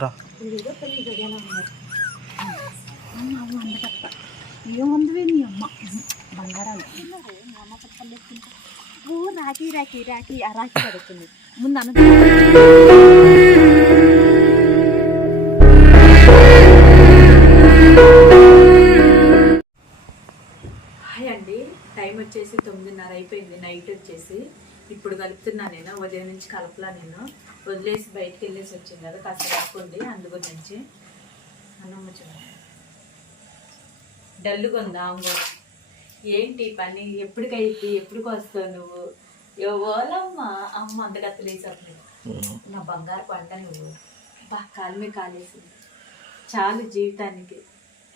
రా. ఇదిగో పెళ్ళి అమ్మ అమ్మ అందకప్ప ఏముంది నీ అమ్మ బంగారాలు అమ్మ ఓ రాఖీ రాఖీ రాఖీ ఆ రాఖీ పడుతుంది ముందు అన్న హాయ్ అండి. టైం వచ్చేసి తొమ్మిదిన్నర అయిపోయింది. నైట్ వచ్చేసి ఇప్పుడు కలుపుతున్నా నేను ఉదయం నుంచి కలపలా నేను. వదిలేసి బయటికి వెళ్ళేసి వచ్చింది కదా కాస్త కలుపుకుంది అందు గురించి అన్నమ్మ చూడండి డల్లుగా ఉందా ఏంటి పని? ఎప్పటికైతే ఎప్పుడు వస్తావు నువ్వు? ఎవరమ్మా అమ్మ అందగత్తలేసప్పుడు నా బంగారు పంట నువ్వు. బా కాలమే కాలేసింది. చాలు జీవితానికి.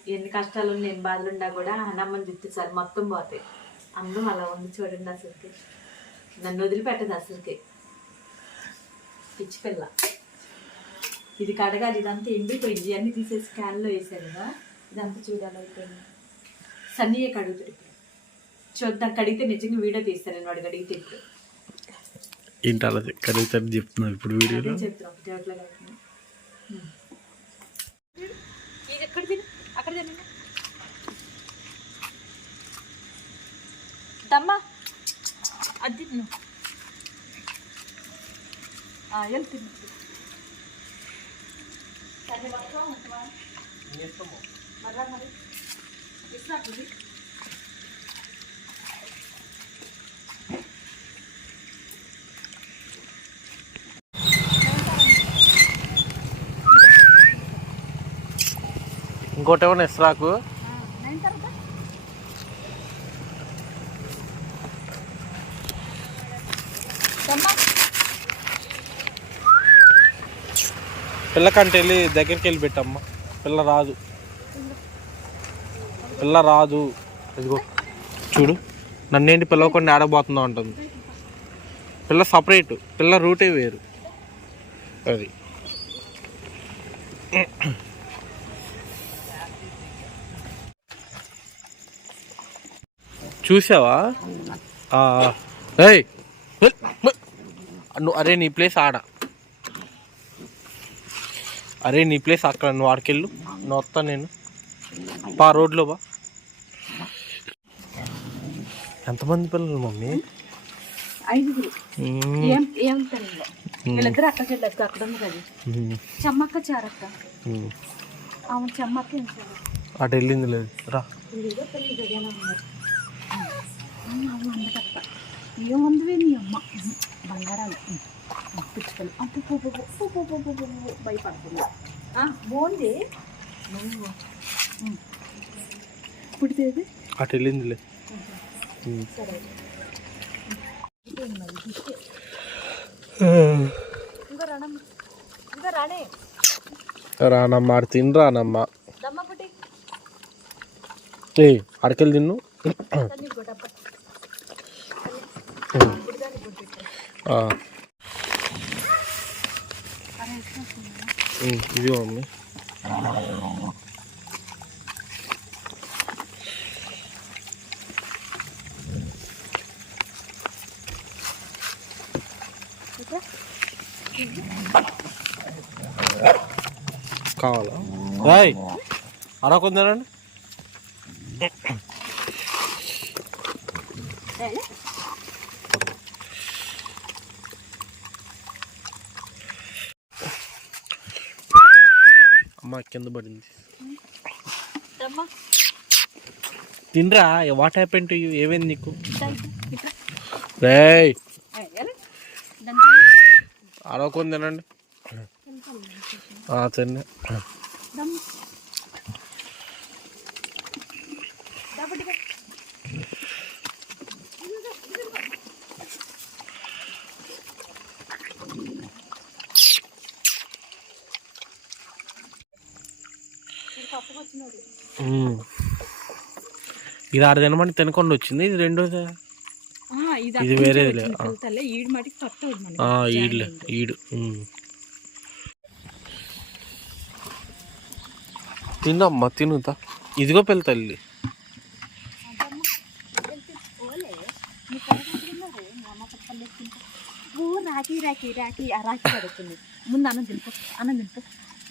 ఎన్ని కష్టాలు ఉన్నా, ఎన్ని బాధలు ఉన్నా కూడా అన్నమ్మని దిత్తిసారి మొత్తం పోతాయి. అందం అలా ఉంది చూడండి అసలుకి నన్ను వదిలిపెట్టదు అసలుకి. పిచ్చి పిల్ల. ఇది కడగాలి ఇదంతా ఎండిపోయింది. ఇవన్నీ తీసేసి క్యాన్లో వేసాను కదా? ఇదంతా చూడాలి అయిపోయింది. సన్నీయే కడుగుతాడు ఇప్పుడు. చూద్దాం కడిగితే నిజంగా వీడియో తీస్తాను నేను వాడు కడిగితే ఇప్పుడు. ఏంటి అలా చెప్తున్నావు ఇప్పుడు వీడియోలో? అదే చెప్తాను ఒకటి అట్లా కడుగుతుంది ఇది ఎక్కడ తిని? అక్కడ తినండి దమ్మా. ಅದು ತಿನ್ನು ಎಲ್ಲಿ ತಿನ್ನು ಎಷ್ಟಾಗ್ತದೆ ఇంకోటేమో ఇస్రాకు పిల్లకంటే వెళ్ళి దగ్గరికి వెళ్ళి పెట్టమ్మా. పిల్ల రాదు. పిల్ల రాదు. ఇదిగో చూడు. నన్నేంటి పిల్లవకుండా ఆడబోతుందో ఉంటుంది పిల్ల సపరేట్. పిల్ల రూటే వేరు. అది. చూసావా? ఏయ్! అరే నీ ప్లేస్ ఆడ. అరే నీ ప్లేస్ అక్కడ నువ్వు ఆడికెళ్ళు. నువ్వు వస్తా నేను. పా రోడ్లో బా ఎంతమంది పిల్లలు మమ్మీ? వీళ్ళిద్దరు అక్కడికి అక్కడ ఉంది కదా. చెమ్మక్క చారక్క చెమ్మక్క అటు వెళ్ళింది లేదు. రా. ఏముందివే నీ అమ్మ? బంగారాలు. పిచ్చుకలు. అప్పు భయపడుతుంది. బాగుంది పుడితే అటు వెళ్ళిందిలే. సరే. రానమ్మ. ఆడు తిని రానమ్మ. ఏ అడకెళ్ళి తిన్ను. ఇది మమ్మీ కావాలా రాయ్. అరకొందరండి అమ్మ కింద పడింది. తినరా వాట్ హ్యాపెన్ టు యూ ఏమైంది నీకు? దాంట్లో అరవకొని తినండి. తిన్నా. ఇది ఆడ తినమంటే తినకుండా వచ్చింది. ఇది రెండోది ఇది వేరేది ఈడులే ఈడు తినమ్మా తినుతా. ఇదిగో పెళ్ళి తల్లి.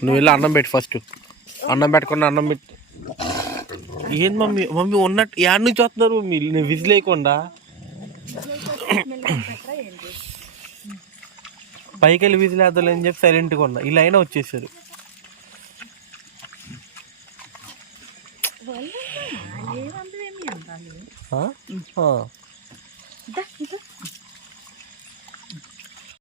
నువ్వు వెళ్ళి అన్నం పెట్టి ఫస్ట్ అన్నం పెట్టకుండా అన్నం పెట్టి ఏంది మమ్మీ? మమ్మీ ఉన్నట్టు యాడ్ నుంచి వస్తున్నారు మమ్మీ? నేను విజిల్ లేకుండా పైకి వెళ్ళి విజిల్ వేద్దాలని చెప్పి సైలెంట్గా ఉన్నా. ఇలా అయినా వచ్చేసారు.